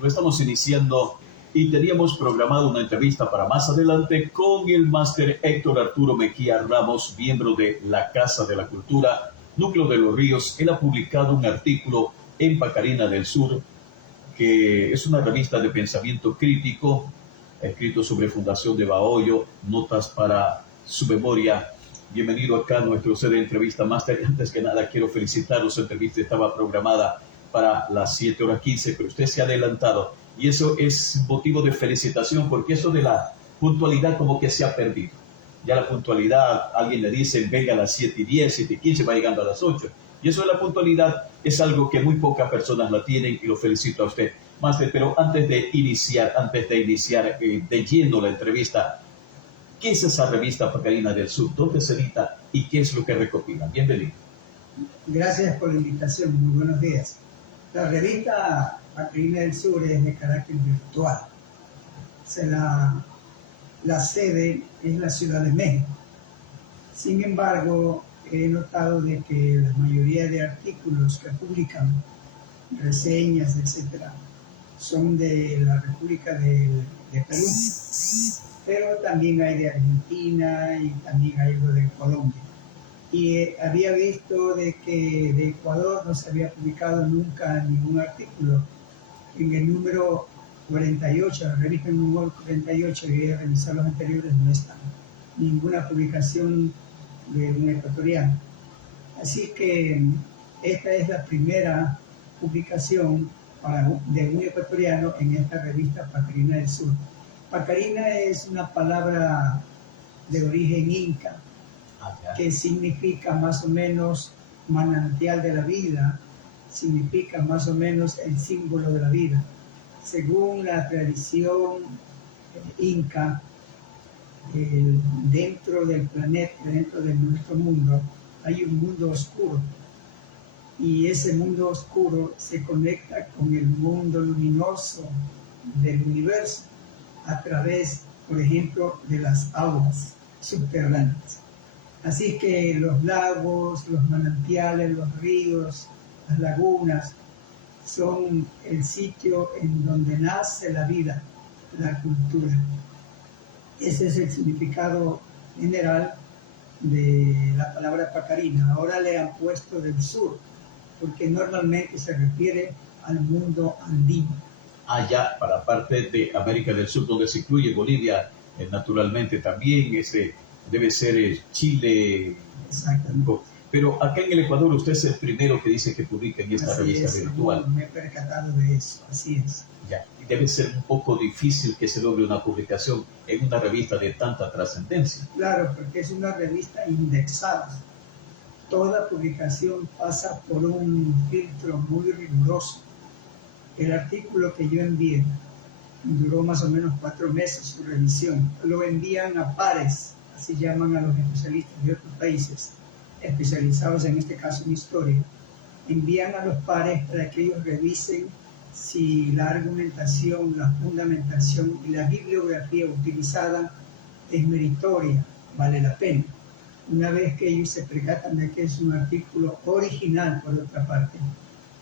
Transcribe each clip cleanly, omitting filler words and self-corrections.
lo estamos iniciando y teníamos programado una entrevista para más adelante con el máster Héctor Arturo Mejía Ramos, miembro de la Casa de la Cultura, Núcleo de los Ríos. Él ha publicado un artículo en Pacarina del Sur, que es una revista de pensamiento crítico, escrito sobre Fundación de Bahoyo, notas para su memoria. Bienvenido acá a nuestro sede de entrevista, máster. Antes que nada, quiero felicitarlos. Su entrevista estaba programada para las 7:15, pero usted se ha adelantado. Y eso es motivo de felicitación, porque eso de la puntualidad como que se ha perdido. Ya la puntualidad, alguien le dice, venga a las 7:10, 7:15, va llegando a las 8. Y eso de la puntualidad es algo que muy pocas personas la tienen, y lo felicito a usted, máster. Pero antes de iniciar de lleno la entrevista, ¿qué es esa revista Pacarina del Sur? ¿Dónde se edita y qué es lo que recopila? Bienvenido. Gracias por la invitación. Muy buenos días. La revista Pacarina del Sur es de carácter virtual. La sede es la Ciudad de México. Sin embargo, he notado de que la mayoría de artículos que publican, reseñas, etcétera, son de la República de Perú, pero también hay de Argentina y también hay algo de Colombia. Y había visto de que de Ecuador no se había publicado nunca ningún artículo. En el número 48, la revista número 48, y he revisado los anteriores, no está ninguna publicación de un ecuatoriano. Así que esta es la primera publicación de un ecuatoriano en esta revista Pacarina del Sur. Pacarina es una palabra de origen inca, que significa más o menos manantial de la vida, significa más o menos el símbolo de la vida. Según la tradición inca, dentro del planeta, dentro de nuestro mundo, hay un mundo oscuro, y ese mundo oscuro se conecta con el mundo luminoso del universo a través, por ejemplo, de las aguas subterráneas. Así que los lagos, los manantiales, los ríos, las lagunas son el sitio en donde nace la vida, la cultura. Ese es el significado general de la palabra pacarina. Ahora le han puesto del sur, porque normalmente se refiere al mundo andino. Allá, para parte de América del Sur, donde se incluye Bolivia, naturalmente también, debe ser Chile. Exactamente. Pero acá en el Ecuador usted es el primero que dice que publica en esta revista virtual. Me he percatado de eso, así es. Ya, debe ser un poco difícil que se logre una publicación en una revista de tanta trascendencia. Claro, porque es una revista indexada. Toda publicación pasa por un filtro muy riguroso. El artículo que yo envié duró más o menos 4 meses su revisión. Lo envían a pares, así llaman a los especialistas de otros países, especializados en este caso en historia. Envían a los pares para que ellos revisen si la argumentación, la fundamentación y la bibliografía utilizada es meritoria, vale la pena. Una vez que ellos se percatan de que es un artículo original, por otra parte,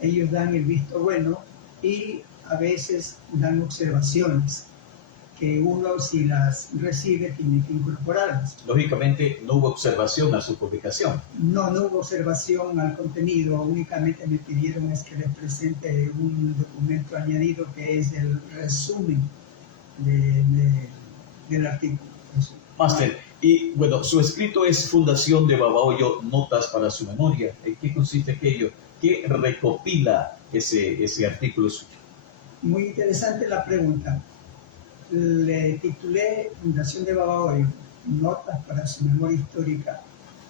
ellos dan el visto bueno y a veces dan observaciones que uno, si las recibe, tiene que incorporarlas. Lógicamente no hubo observación a su publicación. No hubo observación al contenido, únicamente me pidieron es que les presente un documento añadido que es el resumen del artículo. Máster, y bueno, su escrito es Fundación de Bahoyo, notas para su memoria. ¿En qué consiste aquello? ¿Qué recopila ese artículo suyo? Muy interesante la pregunta. Le titulé Fundación de Bahoyo, notas para su memoria histórica,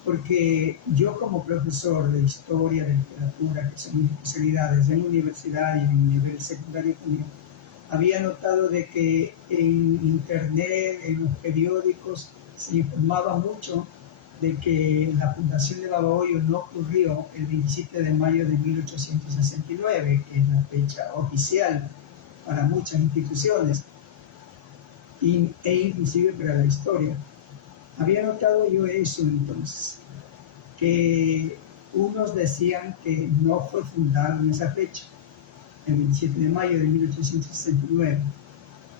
porque yo como profesor de historia, de literatura, que son mis especialidades en universidad y en nivel secundario también, había notado de que en internet, en los periódicos, se informaba mucho de que la fundación de Bahoyo no ocurrió el 27 de mayo de 1869, que es la fecha oficial para muchas instituciones, e inclusive para la historia. Había notado yo eso entonces, que unos decían que no fue fundado en esa fecha, el 27 de mayo de 1869.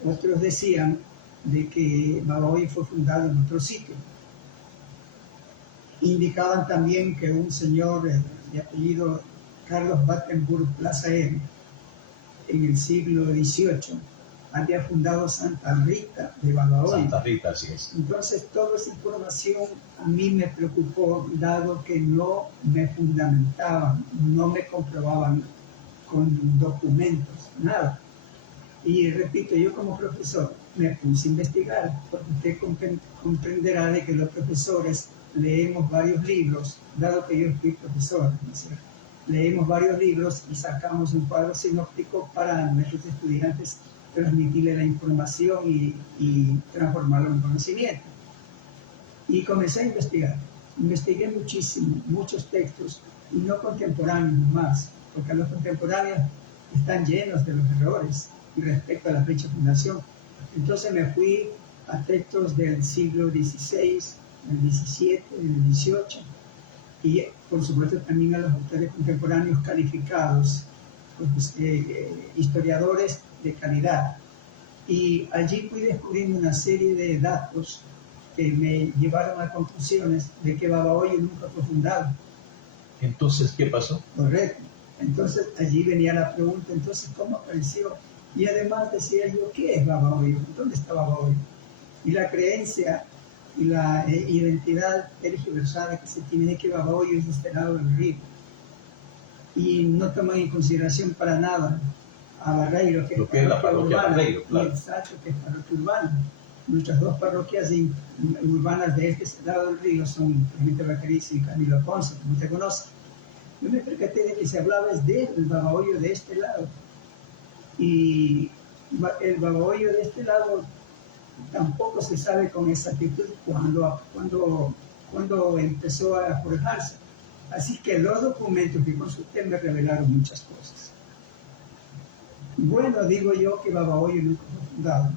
Otros decían de que Babahoyo fue fundado en otro sitio. Indicaban también que un señor de apellido Carlos Battenburg Plazaer, en el siglo XVIII, había fundado Santa Rita de Babahoyo. Santa Rita, así es. Entonces, toda esa información a mí me preocupó, dado que no me fundamentaban, no me comprobaban con documentos, nada. Y repito, yo como profesor me puse a investigar, porque usted comprenderá de que los profesores leemos varios libros, dado que yo fui profesor, ¿no es cierto? Leemos varios libros y sacamos un cuadro sinóptico para nuestros estudiantes transmitirle la información y transformarlo en conocimiento. Y comencé a investigar. Investigué muchísimo, muchos textos, y no contemporáneos más, porque los contemporáneos están llenos de los errores respecto a la fecha de fundación. Entonces me fui a textos del siglo XVI, del XVII, del XVIII, y por supuesto también a los autores contemporáneos calificados, pues, historiadores de calidad. Y allí fui descubriendo una serie de datos que me llevaron a conclusiones de que Babahoyo nunca fue fundado. Entonces, ¿qué pasó? Correcto. Entonces allí venía la pregunta, entonces, ¿cómo apareció? Y además decía yo, ¿qué es Babahoyo? ¿Dónde está Babahoyo? Y la creencia y la identidad tergiversada que se tiene de que Babahoyo es de este lado del río. Y no toman en consideración para nada a Barreiro, que es la parroquia Barreiro, claro. Y el Sacho, que es parroquia urbana. Nuestras dos parroquias urbanas de este lado del río son Clemente Bacarici y Camilo Ponce, como usted conoce. Yo me percaté de que se hablaba del Babahoyo de este lado. Y el Babahoyo de este lado tampoco se sabe con exactitud cuando empezó a forjarse. Así que los documentos que consulté me revelaron muchas cosas. Bueno, digo yo que Babahoyo nunca fue fundado,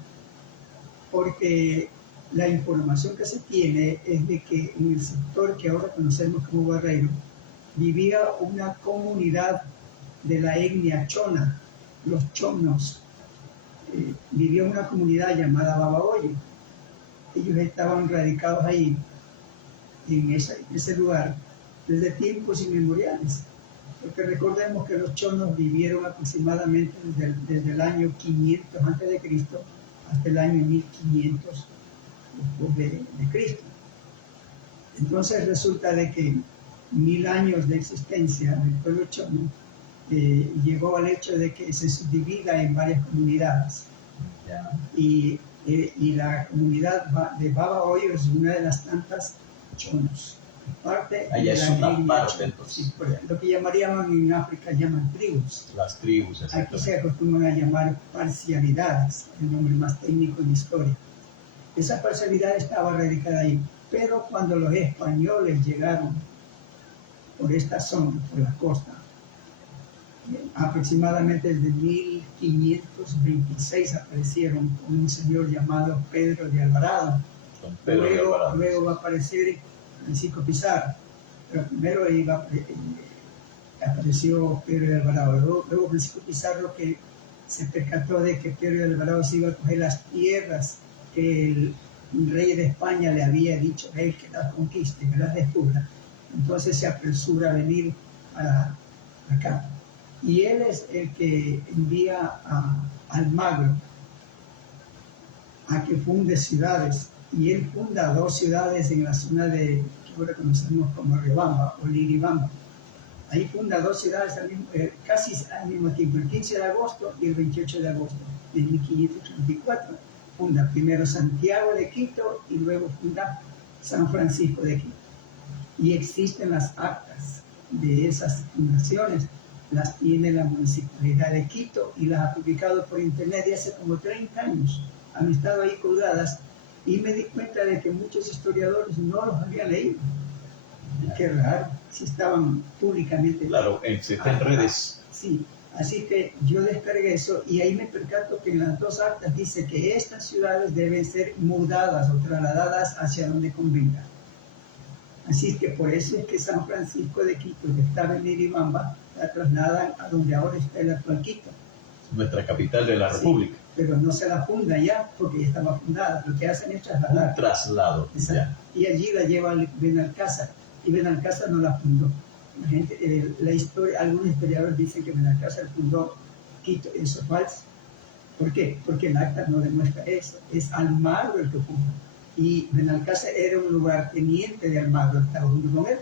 porque la información que se tiene es de que en el sector que ahora conocemos como Barreiro, vivía una comunidad de la etnia chona, los chonos. Vivía una comunidad llamada Babahoyo. Ellos estaban radicados ahí, en ese lugar, desde tiempos inmemoriales. Porque recordemos que los chonos vivieron aproximadamente desde el año 500 a.C. hasta el año 1500 después de Cristo. Entonces resulta de que 1000 años de existencia del pueblo chono llegó al hecho de que se subdivida en varias comunidades. Y la comunidad de Babahoyo es una de las tantas chonos. Es una parte, entonces. Sí, lo que llamarían en África llaman tribus. Las tribus, aquí se acostumbran a llamar parcialidades, el nombre más técnico de historia. Esa parcialidad estaba radicada ahí, pero cuando los españoles llegaron por esta zona, por la costa, aproximadamente desde 1526 aparecieron con un señor llamado Pedro de Alvarado. Luego va a aparecer Francisco Pizarro, pero primero apareció Pedro de Alvarado. Luego Francisco Pizarro, que se percató de que Pedro de Alvarado se iba a coger las tierras que el rey de España le había dicho a él que las conquiste, que las descubra. Entonces se apresura a venir acá. Y él es el que envía a Almagro a que funde ciudades. Y él funda 2 ciudades en la zona que ahora conocemos como Riobamba o Liribamba. Ahí funda 2 ciudades casi al mismo tiempo, el 15 de agosto y el 28 de agosto de 1534. Funda primero Santiago de Quito y luego funda San Francisco de Quito. Y existen las actas de esas fundaciones, las tiene la Municipalidad de Quito y las ha publicado por internet de hace como 30 años. Han estado ahí colgadas y me di cuenta de que muchos historiadores no los habían leído. Qué raro, si estaban públicamente. Claro, en redes. Sí, así que yo descargué eso y ahí me percato que en las 2 actas dice que estas ciudades deben ser mudadas o trasladadas hacia donde convenga. Así que por eso es que San Francisco de Quito, que estaba en Iribamba, la trasladan a donde ahora está el actual Quito. Nuestra capital de la Sí, República. pero no se la funda ya porque ya estaba fundada. Lo que hacen es trasladar. Un traslado. Ya. Y allí la lleva Benalcázar. Y Benalcázar no la fundó. La gente, la historia, algunos historiadores dicen que Benalcázar fundó Quito. Eso es falso. ¿Por qué? Porque el acta no demuestra eso. Es Almagro el que funda. Y Benalcázar era un lugarteniente de Almagro, estaba junto con él,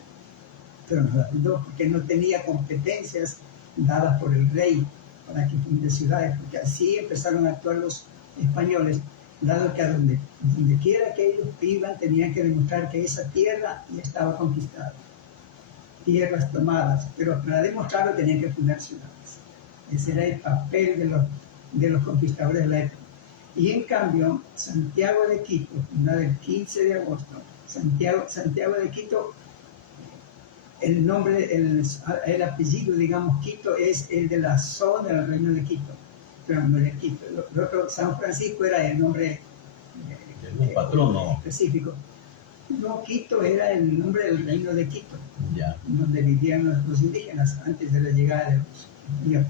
pero no la fundó porque no tenía competencias dadas por el rey para que funde ciudades, porque así empezaron a actuar los españoles, dado que a donde quiera que ellos iban tenían que demostrar que esa tierra ya estaba conquistada, tierras tomadas, pero para demostrarlo tenían que fundar ciudades. Ese era el papel de los conquistadores de la época. Y en cambio, Santiago de Quito, fundada el 15 de agosto, Santiago de Quito, el nombre, el apellido, digamos, Quito es el de la zona del reino de Quito, pero no de Quito. El otro, San Francisco era el nombre un patrono específico. No, Quito era el nombre del reino de Quito, ya, donde vivían los indígenas antes de la llegada de los españoles.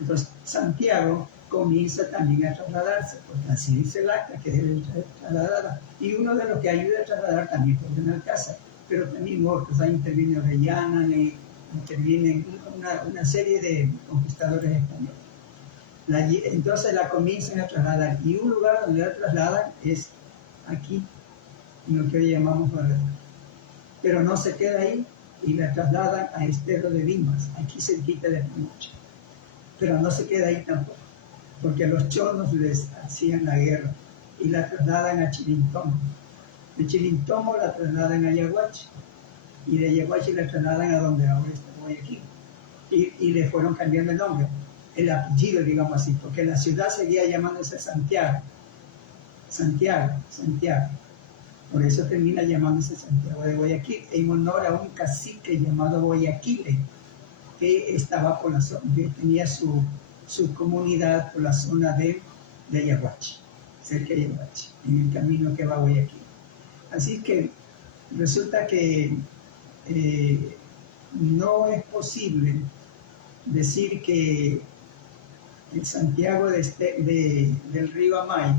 Entonces, Santiago comienza también a trasladarse, porque así dice el acta, que debe trasladar. Y uno de los que ayuda a trasladar también fue Benalcázar, pero también otros. Ahí interviene Orellana, intervienen una serie de conquistadores españoles. Entonces la comienzan a trasladar, y un lugar donde la trasladan es aquí, en lo que hoy llamamos Barrera. Pero no se queda ahí, y la trasladan a Estero de Dimas, aquí cerquita de Pinocho. Pero no se queda ahí tampoco, porque los chonos les hacían la guerra y la trasladan a Chilintomo. De Chilintomo la trasladan a Yaguachi, y de Yaguachi la trasladan a donde ahora está Guayaquil. Y le fueron cambiando el nombre, el apellido, digamos así, porque la ciudad seguía llamándose Santiago. Por eso termina llamándose Santiago de Guayaquil, en honor a un cacique llamado Guayaquile, que estaba por la zona, que tenía su comunidad por la zona de Yaguachi, cerca de Yaguachi, en el camino que va a Guayaquil. Así que resulta que no es posible decir que el Santiago del río Amay,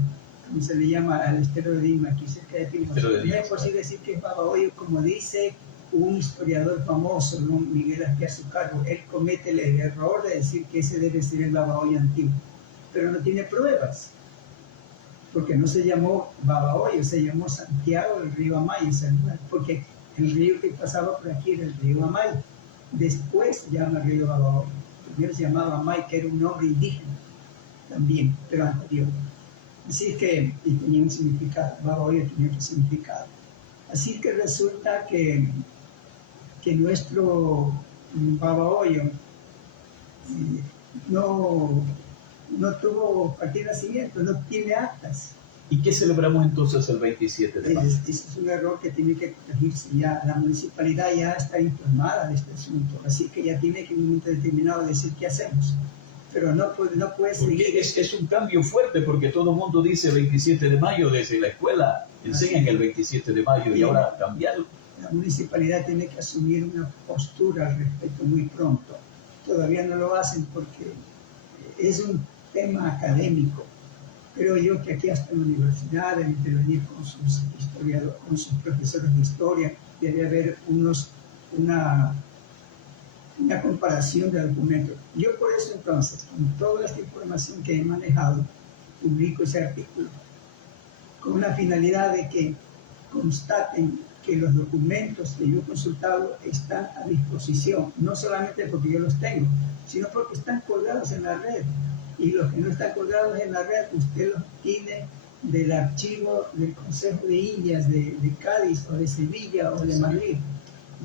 como se le llama al estero de Dima, aquí cerca de Pinocho, no es posible decir que es Babahoyo, como dice un historiador famoso, don Miguel Azpiazu Carbo. Él comete el error de decir que ese debe ser el Babahoyo antiguo, pero no tiene pruebas, porque no se llamó Babahoyo, se llamó Santiago del río Amay, porque el río que pasaba por aquí era el río Amay. Después se llama el río Babahoyo. Primero se llamaba Amay, que era un nombre indígena también, pero anterior. Así que, y tenía un significado, Babahoyo tenía otro significado. Así que resulta que nuestro Babahoyo no tuvo partida de nacimiento, no tiene actas. ¿Y qué celebramos entonces el 27 de mayo? Ese es un error que tiene que corregirse ya. La municipalidad ya está informada de este asunto, así que ya tiene que en un momento determinado decir qué hacemos. Pero no puede seguir. Es un cambio fuerte, porque todo el mundo dice 27 de mayo, desde la escuela enseñan el 27 de mayo y ahora cambiarlo. La municipalidad tiene que asumir una postura al respecto muy pronto. Todavía no lo hacen porque es un tema académico. Creo yo que aquí hasta la universidad debe intervenir con sus historiadores, con sus profesores de historia, debe haber una comparación de documentos. Yo por eso entonces, con toda esta información que he manejado, publico ese artículo, con la finalidad de que constaten que los documentos que yo he consultado están a disposición, no solamente porque yo los tengo, sino porque están colgados en la red. Y los que no están colgados en la red, usted los tiene del archivo del Consejo de Indias de Cádiz o de Sevilla o de Madrid.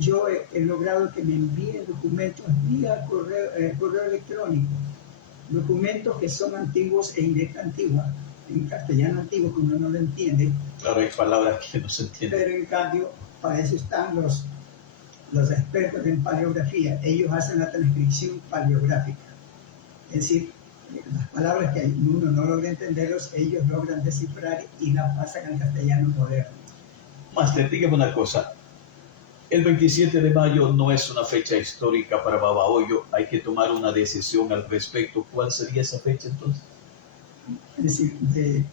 Yo he logrado que me envíen documentos vía correo electrónico, documentos que son antiguos en letra antigua, en castellano antiguo, que uno no lo entiende. Claro, hay palabras que no se entienden. Pero en cambio, para eso están los expertos en paleografía. Ellos hacen la transcripción paleográfica. Es decir, las palabras que uno no logra entenderlos, ellos logran descifrar y las pasan al castellano moderno. Máster, dígame una cosa. El 27 de mayo no es una fecha histórica para Babahoyo, hay que tomar una decisión al respecto. ¿Cuál sería esa fecha entonces? Es decir,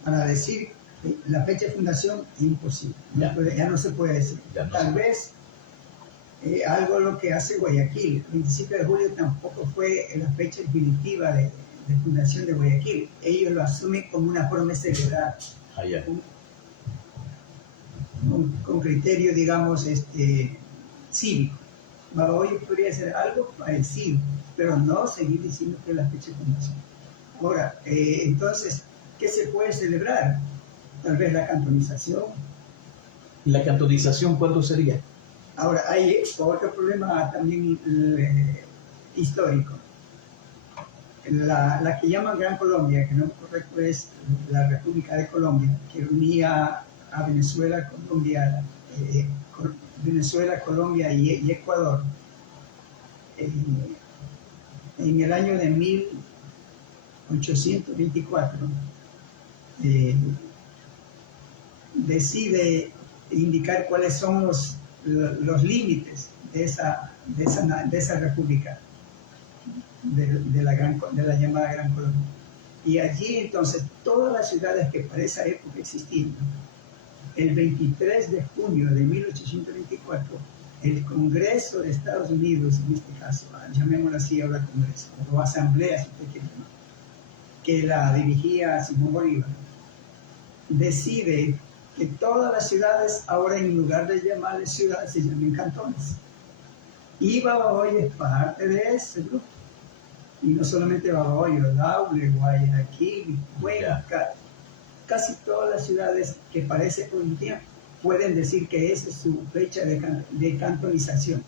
para decir la fecha de fundación es imposible, ya no se puede decir. Tal vez algo lo que hace Guayaquil, el 27 de julio tampoco fue la fecha definitiva de fundación de Guayaquil. Ellos lo asumen como una forma de celebrar. Con criterio, digamos, cívico. Babahoyo podría ser algo parecido, pero no seguir diciendo que es la fecha de fundación. Ahora, entonces, ¿qué se puede celebrar? Tal vez la cantonización. ¿La cantonización cuándo sería? Ahora, hay otro problema también histórico. La que llaman Gran Colombia, que no es correcto, es la República de Colombia, que unía a Venezuela, Colombia y Ecuador. En el año de 1824 decide indicar cuáles son los límites de esa república, de la llamada Gran Colombia. Y allí entonces todas las ciudades que para esa época existían, el 23 de junio de 1824, el Congreso de Estados Unidos, en este caso, llamémoslo así ahora Congreso, o Asamblea, si usted quiere, que la dirigía Simón Bolívar, decide que todas las ciudades, ahora en lugar de llamarles ciudades, se llamen cantones. Y Babahoyo es parte de ese grupo. Y no solamente Babahoyo, Daule, Guayaquil, Cuenca, casi todas las ciudades que parece por un tiempo pueden decir que esa es su fecha de cantonización.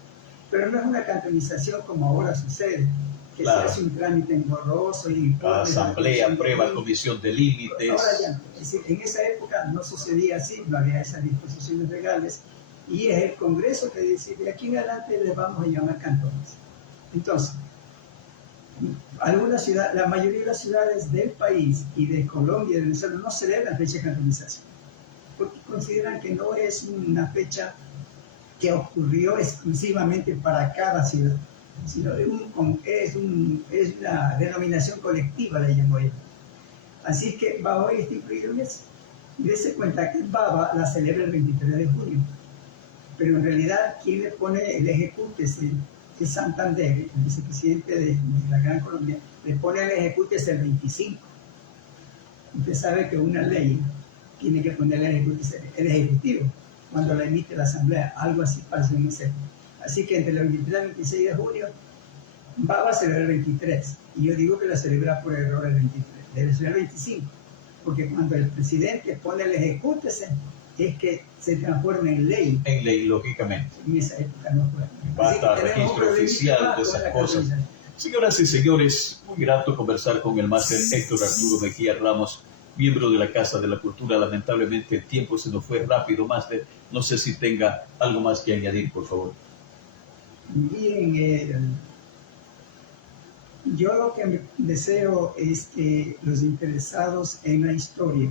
Pero no es una cantonización como ahora sucede, que se hace un trámite engorroso y la asamblea aprueba comisión de límites. Ahora ya no. Es decir, en esa época no sucedía así, no había esas disposiciones legales, y es el Congreso que decide, de aquí en adelante les vamos a llamar cantones. Entonces, la mayoría de las ciudades del país y de Colombia y de Venezuela no celebran fecha de cantonización, porque consideran que no es una fecha que ocurrió exclusivamente para cada ciudad, sino es una denominación colectiva, le llamo yo. Así que Babahoyo está incluido en eso. Y dése cuenta que Baba la celebra el 23 de junio, pero en realidad quien le pone el ejecute es Santander, el vicepresidente de la Gran Colombia, le pone el ejecute el 25. Usted sabe que una ley tiene que poner el ejecutivo cuando la emite la Asamblea, algo así pasa en ese. Así que entre el 23 y el 26 de junio, Baba celebra el 23, y yo digo que la celebra por error el 23, debe ser el 25, porque cuando el presidente pone el ejecútese, es que se transforma en ley. En ley, lógicamente. En esa época no fue. Basta registro oficial de esas cosas. Señoras y señores, muy grato conversar con el máster Héctor Arturo Mejía Ramos, miembro de la Casa de la Cultura. Lamentablemente el tiempo se nos fue rápido, máster. No sé si tenga algo más que añadir, por favor. Bien, yo lo que deseo es que los interesados en la historia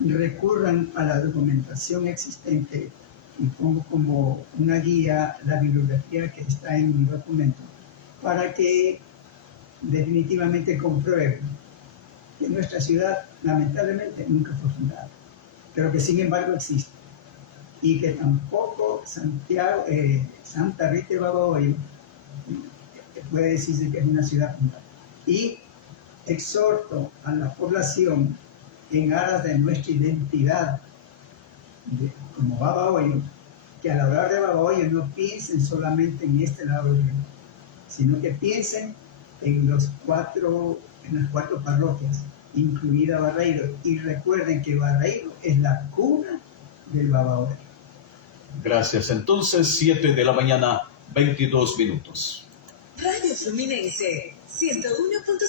recurran a la documentación existente, y pongo como una guía la bibliografía que está en mi documento, para que definitivamente comprueben que nuestra ciudad lamentablemente nunca fue fundada, pero que sin embargo existe, y que tampoco Santa Rita de Babahoyo puede decirse que es una ciudad fundada. Y exhorto a la población, en aras de nuestra identidad como Babahoyo, que al hablar de Babahoyo no piensen solamente en este lado del río, sino que piensen en las cuatro parroquias, incluida Barreiro, y recuerden que Barreiro es la cuna del Babahoyo. Gracias. Entonces, 7 de la mañana, 22 minutos. Radio Fluminense 101.5.